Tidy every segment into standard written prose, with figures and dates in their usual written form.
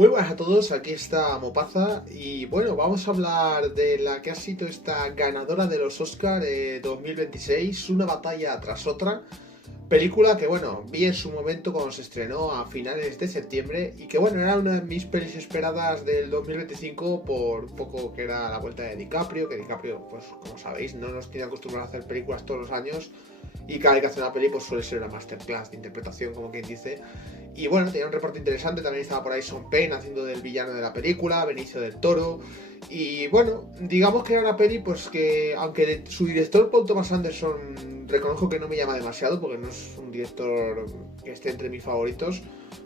Muy buenas a todos, aquí está Mopaza y bueno, vamos a hablar de la que ha sido esta ganadora de los Oscar 2026, una batalla tras otra. Película que bueno, vi en su momento cuando se estrenó a finales de septiembre y que bueno, era una de mis pelis esperadas del 2025 por poco que era la vuelta de DiCaprio, que DiCaprio, pues como sabéis, no nos tiene acostumbrados a hacer películas todos los años y cada vez que hace una peli pues suele ser una masterclass de interpretación, como quien dice. Y bueno, tenía un reparto interesante, también estaba por ahí Sean Penn haciendo del villano de la película, Benicio del Toro. Y bueno, digamos que era una peli pues que, aunque su director Paul Thomas Anderson reconozco que no me llama demasiado porque no es un director que esté entre mis favoritos,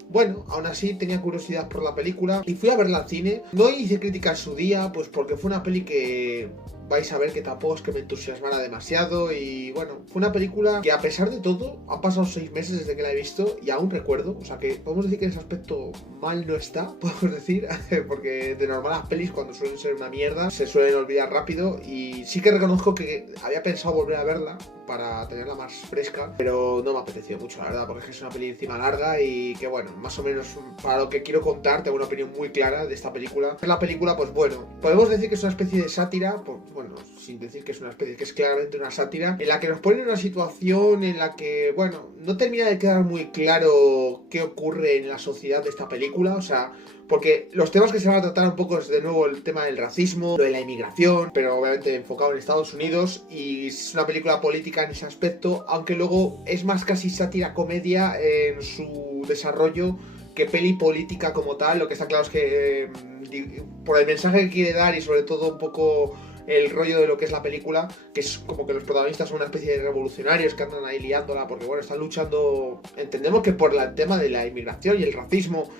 bueno, aún así tenía curiosidad por la película y fui a verla al cine. No hice crítica en su día, pues porque fue una peli que vais a ver que tampoco es que me entusiasmara demasiado. Y bueno, fue una película que a pesar de todo, han pasado 6 meses desde que la he visto y aún recuerdo. O sea que podemos decir que en ese aspecto mal no está, podemos decir, porque de normal las pelis cuando suelen ser una mierda se suelen olvidar rápido. Y sí que reconozco que había pensado volver a verla para tenerla más fresca, pero no me apeteció mucho, la verdad, porque es una peli encima larga y que bueno, más o menos para lo que quiero contar tengo una opinión muy clara de esta película. La película, pues bueno, podemos decir que es una especie de sátira, pues, bueno, sin decir que es una especie, que es claramente una sátira, en la que nos pone en una situación en la que, bueno, no termina de quedar muy claro qué ocurre en la sociedad de esta película, o sea, porque los temas que se van a tratar un poco es de nuevo el tema del racismo, lo de la inmigración, pero obviamente enfocado en Estados Unidos, y es una película política en ese aspecto, aunque luego es más casi sátira comedia en su desarrollo que peli política como tal. Lo que está claro es que por el mensaje que quiere dar y sobre todo un poco el rollo de lo que es la película, que es como que los protagonistas son una especie de revolucionarios que andan ahí liándola porque bueno, están luchando, entendemos que por el tema de la inmigración y el racismo,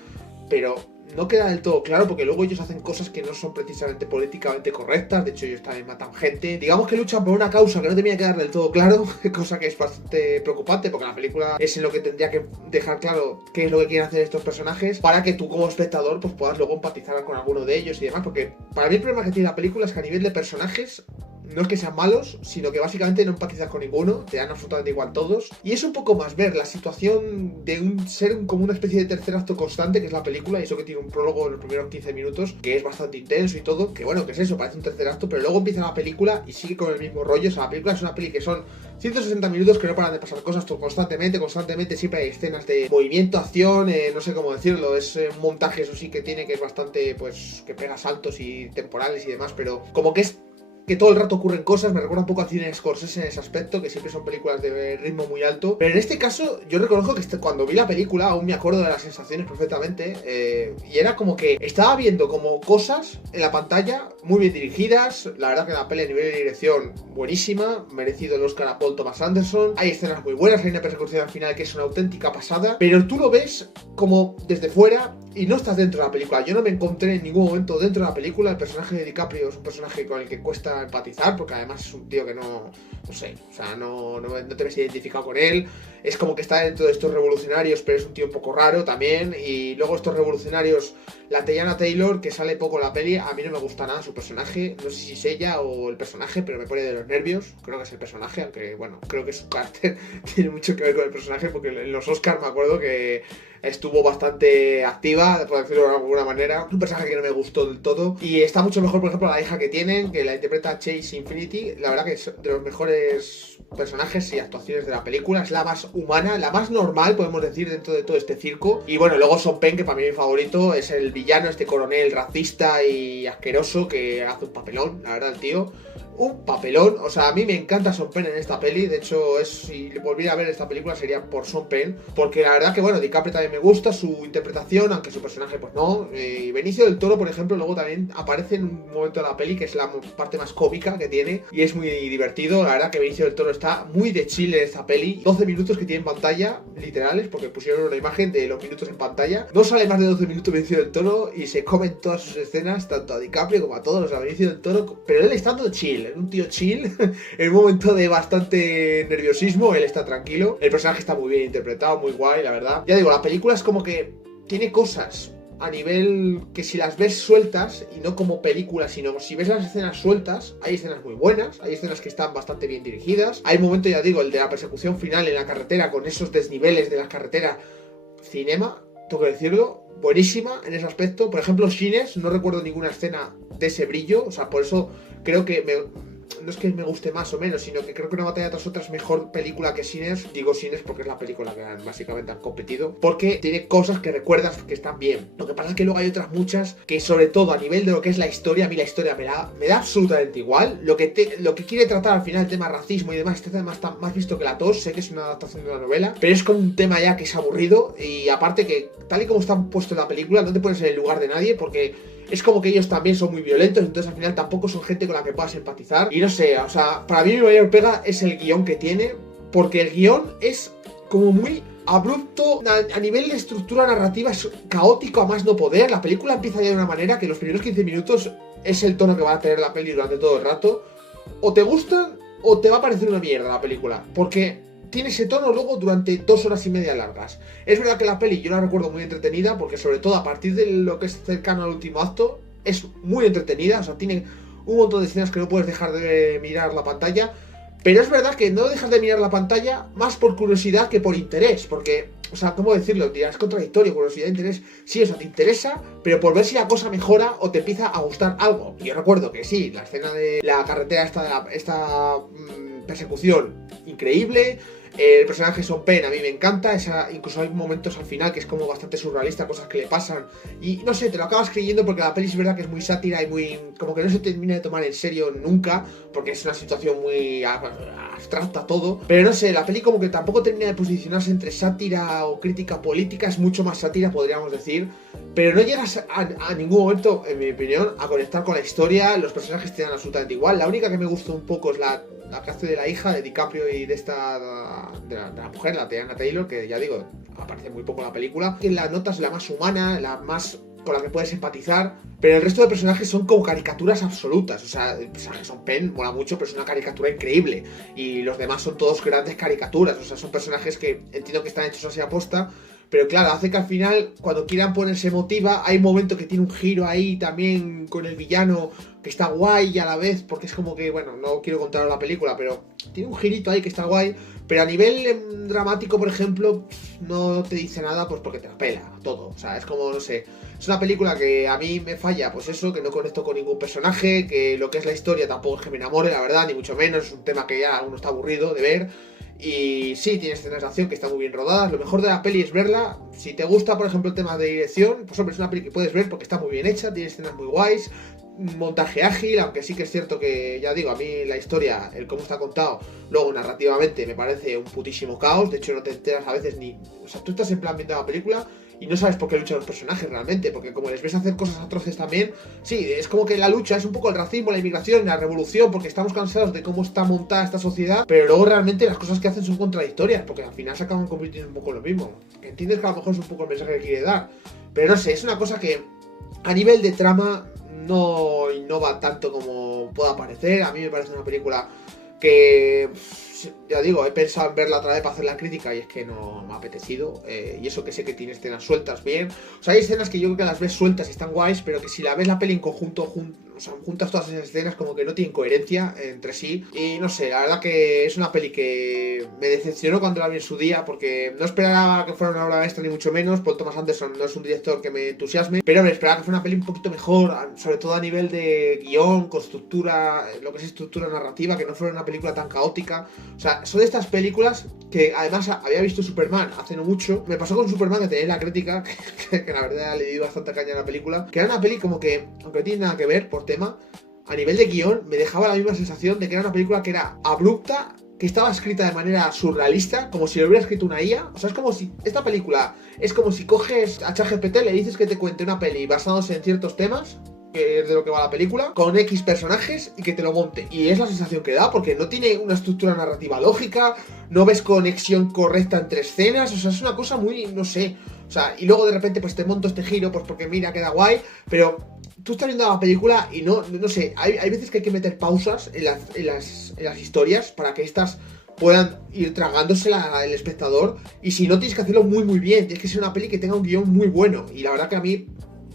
pero no queda del todo claro porque luego ellos hacen cosas que no son precisamente políticamente correctas. De hecho ellos también matan gente, digamos que luchan por una causa que no termina de quedar del todo claro, cosa que es bastante preocupante porque la película es en lo que tendría que dejar claro qué es lo que quieren hacer estos personajes para que tú como espectador pues puedas luego empatizar con alguno de ellos y demás, porque para mí el problema que tiene la película es que a nivel de personajes no es que sean malos, sino que básicamente no empatizas con ninguno, te dan absolutamente igual todos. Y es un poco más ver la situación de un ser como una especie de tercer acto constante, que es la película, y eso que tiene un prólogo en los primeros 15 minutos, que es bastante intenso y todo, que bueno, que es eso, parece un tercer acto, pero luego empieza la película y sigue con el mismo rollo. O sea, la película es una peli que son 160 minutos que no paran de pasar cosas constantemente, siempre hay escenas de movimiento, acción, no sé cómo decirlo, es un montaje, eso sí que tiene, que es bastante, pues, que pega saltos y temporales y demás, pero como que es que todo el rato ocurren cosas, me recuerda un poco a cine Scorsese en ese aspecto, que siempre son películas de ritmo muy alto. Pero en este caso, yo reconozco que cuando vi la película, aún me acuerdo de las sensaciones perfectamente, y era como que estaba viendo como cosas en la pantalla muy bien dirigidas. La verdad que la peli a nivel de dirección buenísima, merecido el Oscar a Paul Thomas Anderson. Hay escenas muy buenas, hay una persecución al final que es una auténtica pasada, pero tú lo ves como desde fuera y no estás dentro de la película. Yo no me encontré en ningún momento dentro de la película. El personaje de DiCaprio es un personaje con el que cuesta empatizar, porque además es un tío que no sé, o sea, no te ves identificado con él. Es como que está dentro de estos revolucionarios, pero es un tío un poco raro también. Y luego estos revolucionarios, la Teyana Taylor, que sale poco en la peli, a mí no me gusta nada su personaje. No sé si es ella o el personaje, pero me pone de los nervios. Creo que es el personaje, aunque bueno, creo que su carácter tiene mucho que ver con el personaje, porque en los Oscars me acuerdo que estuvo bastante activa, por decirlo de alguna manera. Un personaje que no me gustó del todo. Y está mucho mejor, por ejemplo, la hija que tienen, que la interpreta Chase Infinity. La verdad que es de los mejores personajes y actuaciones de la película. Es la más humana, la más normal, podemos decir, dentro de todo este circo. Y bueno, luego Sean Penn, que para mí es mi favorito, es el villano, este coronel racista y asqueroso que hace un papelón, la verdad, el tío. Un papelón, o sea, a mí me encanta Sean Penn en esta peli. De hecho, si volviera a ver esta película sería por Sean Penn, porque la verdad que bueno, DiCaprio también me gusta su interpretación, aunque su personaje pues no. Y Benicio del Toro, por ejemplo, luego también aparece en un momento de la peli que es la parte más cómica que tiene y es muy divertido. La verdad que Benicio del Toro está muy de chill en esta peli. 12 minutos que tiene en pantalla, literales, porque pusieron una imagen de los minutos en pantalla. No sale más de 12 minutos Benicio del Toro y se comen todas sus escenas, tanto a DiCaprio como a todos, a Benicio del Toro, pero él estando chill, un tío chill, en un momento de bastante nerviosismo, él está tranquilo. El personaje está muy bien interpretado, muy guay, la verdad. Ya digo, la película es como que tiene cosas a nivel que si las ves sueltas, y no como película, sino si ves las escenas sueltas, hay escenas muy buenas, hay escenas que están bastante bien dirigidas. Hay momento, ya digo, el de la persecución final en la carretera, con esos desniveles de la carretera, cinema, tengo que decirlo, buenísima en ese aspecto. Por ejemplo, Shines, no recuerdo ninguna escena de ese brillo, o sea, por eso creo que no es que me guste más o menos, sino que creo que Una batalla tras otra es mejor película que Sinners. Digo Sinners porque es la película que básicamente han competido, porque tiene cosas que recuerdas que están bien. Lo que pasa es que luego hay otras muchas que, sobre todo a nivel de lo que es la historia, a mí la historia me da absolutamente igual. Lo que quiere tratar al final, el tema racismo y demás, este tema está más visto que la tos. Sé que es una adaptación de una novela, pero es como un tema ya que es aburrido, y aparte que tal y como está puesto en la película no te pones en el lugar de nadie, porque es como que ellos también son muy violentos, entonces al final tampoco son gente con la que puedas empatizar. Y no sé, o sea, para mí mi mayor pega es el guión que tiene, porque el guión es como muy abrupto, a nivel de estructura narrativa es caótico a más no poder. La película empieza ya de una manera que los primeros 15 minutos es el tono que va a tener la peli durante todo el rato. O te gustan o te va a parecer una mierda la película, porque tiene ese tono luego durante 2 horas y media largas. Es verdad que la peli yo la recuerdo muy entretenida, porque sobre todo a partir de lo que es cercano al último acto es muy entretenida, o sea, tiene un montón de escenas que no puedes dejar de mirar la pantalla. Pero es verdad que no dejas de mirar la pantalla más por curiosidad que por interés, porque, o sea, ¿cómo decirlo? Dirás, contradictorio, curiosidad, interés. Sí, eso te interesa, pero por ver si la cosa mejora o te empieza a gustar algo. Y yo recuerdo que sí, la escena de la carretera, esta persecución, increíble. El personaje Sean Penn a mí me encanta, incluso hay momentos al final que es como bastante surrealista, cosas que le pasan, y no sé, te lo acabas creyendo porque la peli es verdad que es muy sátira y muy, como que no se termina de tomar en serio nunca, porque es una situación muy abstracta todo, pero no sé, la peli como que tampoco termina de posicionarse entre sátira o crítica política, es mucho más sátira, podríamos decir, pero no llegas a ningún momento, en mi opinión, a conectar con la historia. Los personajes te dan absolutamente igual. La única que me gustó un poco es la que hace de la hija de DiCaprio y de la mujer, la Teyana Taylor, que ya digo, aparece muy poco en la película. Y la notas la más humana, la más con la que puedes empatizar, pero el resto de personajes son como caricaturas absolutas. O sea, el personaje Sean Penn mola mucho, pero es una caricatura increíble, y los demás son todos grandes caricaturas. O sea, son personajes que entiendo que están hechos así a posta, pero claro, hace que al final, cuando quieran ponerse emotiva, hay un momento que tiene un giro ahí también con el villano que está guay, y a la vez, porque es como que, bueno, no quiero contar la película, pero tiene un girito ahí que está guay. Pero a nivel dramático, por ejemplo, no te dice nada, pues porque te la pela todo. O sea, es como, no sé, es una película que a mí me falla, pues eso, que no conecto con ningún personaje, que lo que es la historia tampoco es que me enamore, la verdad, ni mucho menos. Es un tema que ya uno está aburrido de ver. Y sí, tiene escenas de acción que están muy bien rodadas. Lo mejor de la peli es verla. Si te gusta, por ejemplo, el tema de dirección, pues hombre, es una peli que puedes ver porque está muy bien hecha, tiene escenas muy guays, un montaje ágil, aunque sí que es cierto que, ya digo, a mí la historia, el cómo está contado, luego narrativamente me parece un putísimo caos. De hecho, no te enteras a veces ni... O sea, tú estás en plan viendo la película y no sabes por qué luchan los personajes realmente, porque como les ves hacer cosas atroces también, sí, es como que la lucha es un poco el racismo, la inmigración, la revolución, porque estamos cansados de cómo está montada esta sociedad, pero luego realmente las cosas que hacen son contradictorias, porque al final se acaban convirtiendo un poco en lo mismo. Entiendes que a lo mejor es un poco el mensaje que quiere dar, pero no sé, es una cosa que a nivel de trama no innova tanto como pueda parecer. A mí me parece una película que, ya digo, he pensado en verla otra vez para hacer la crítica y es que no me ha apetecido, y eso que sé que tiene escenas sueltas bien. O sea, hay escenas que yo creo que las ves sueltas y están guays, pero que si la ves la peli en conjunto, o sea, juntas todas esas escenas, como que no tienen coherencia entre sí. Y no sé, la verdad que es una peli que me decepcionó cuando la vi en su día, porque no esperaba que fuera una obra maestra ni mucho menos. Paul Thomas Anderson no es un director que me entusiasme, pero me esperaba que fuera una peli un poquito mejor, sobre todo a nivel de guión, con estructura, lo que es estructura narrativa, que no fuera una película tan caótica. O sea, son de estas películas que además había visto Superman hace no mucho. Me pasó con Superman, que tenía la crítica, que la verdad le di bastante caña a la película, que era una peli como que, aunque no tiene nada que ver por tema, a nivel de guión me dejaba la misma sensación de que era una película que era abrupta, que estaba escrita de manera surrealista, como si lo hubiera escrito una IA. O sea, es como si esta película es como si coges a ChatGPT, le dices que te cuente una peli basándose en ciertos temas, que es de lo que va la película, con X personajes, y que te lo monte. Y es la sensación que da, porque no tiene una estructura narrativa lógica, no ves conexión correcta entre escenas. O sea, es una cosa muy, no sé. O sea, y luego de repente pues te monto este giro, pues porque mira, queda guay, pero tú estás viendo la película y no sé, hay veces que hay que meter pausas en las historias para que estas puedan ir tragándosela el espectador, y si no, tienes que hacerlo muy muy bien, tienes que ser una peli que tenga un guión muy bueno. Y la verdad que a mí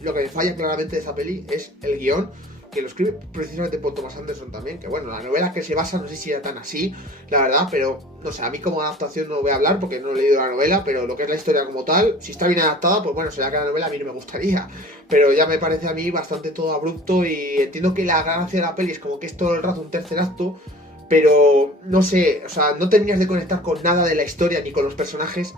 lo que me falla claramente de esa peli es el guión, que lo escribe precisamente Paul Thomas Anderson también, que bueno, la novela que se basa no sé si era tan así, la verdad, pero no sé, a mí como adaptación no voy a hablar porque no he leído la novela, pero lo que es la historia como tal, si está bien adaptada, pues bueno, será que la novela a mí no me gustaría, pero ya me parece a mí bastante todo abrupto y entiendo que la gracia de la peli es como que es todo el rato un tercer acto, pero no sé, o sea, no terminas de conectar con nada de la historia ni con los personajes,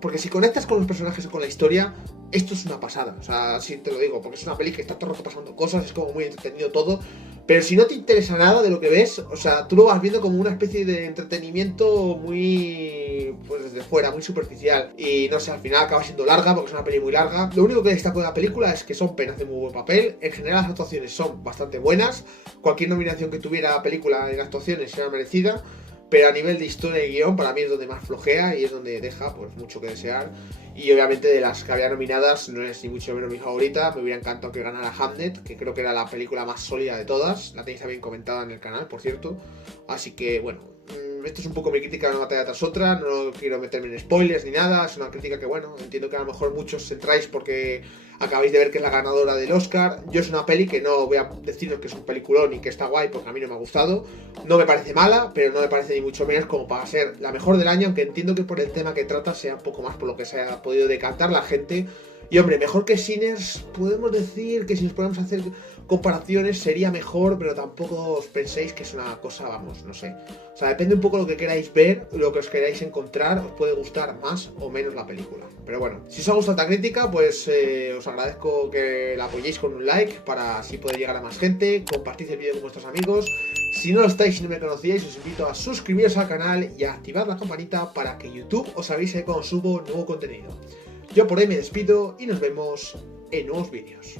porque si conectas con los personajes o con la historia, esto es una pasada, o sea, sí te lo digo, porque es una peli que está todo el rato pasando cosas, es como muy entretenido todo, pero si no te interesa nada de lo que ves, o sea, tú lo vas viendo como una especie de entretenimiento muy, pues desde fuera, muy superficial, y no sé, al final acaba siendo larga, porque es una peli muy larga. Lo único que destaco de la película es que Sean Penn hace muy buen papel, en general las actuaciones son bastante buenas, cualquier nominación que tuviera la película en actuaciones era merecida, pero a nivel de historia y guión para mí es donde más flojea y es donde deja pues mucho que desear. Y obviamente de las que había nominadas no es ni mucho menos mi favorita. Me hubiera encantado que ganara Hamnet, que creo que era la película más sólida de todas. La tenéis también comentada en el canal, por cierto. Así que bueno, esto es un poco mi crítica de una batalla tras otra. No quiero meterme en spoilers ni nada. Es una crítica que bueno, entiendo que a lo mejor muchos entráis porque acabáis de ver que es la ganadora del Oscar. Yo es una peli que no voy a deciros que es un peliculón y que está guay porque a mí no me ha gustado. No me parece mala, pero no me parece ni mucho menos como para ser la mejor del año, aunque entiendo que por el tema que trata sea un poco más por lo que se ha podido decantar la gente. Y hombre, mejor que Sinners, podemos decir que si nos ponemos a hacer comparaciones sería mejor, pero tampoco os penséis que es una cosa, vamos, no sé. O sea, depende un poco de lo que queráis ver, lo que os queráis encontrar, os puede gustar más o menos la película. Pero bueno, si os ha gustado esta crítica, pues os agradezco que la apoyéis con un like para así poder llegar a más gente, compartid el vídeo con vuestros amigos. Si no lo estáis y no me conocíais, os invito a suscribiros al canal y a activar la campanita para que YouTube os avise cuando subo nuevo contenido. Yo por hoy me despido y nos vemos en nuevos vídeos.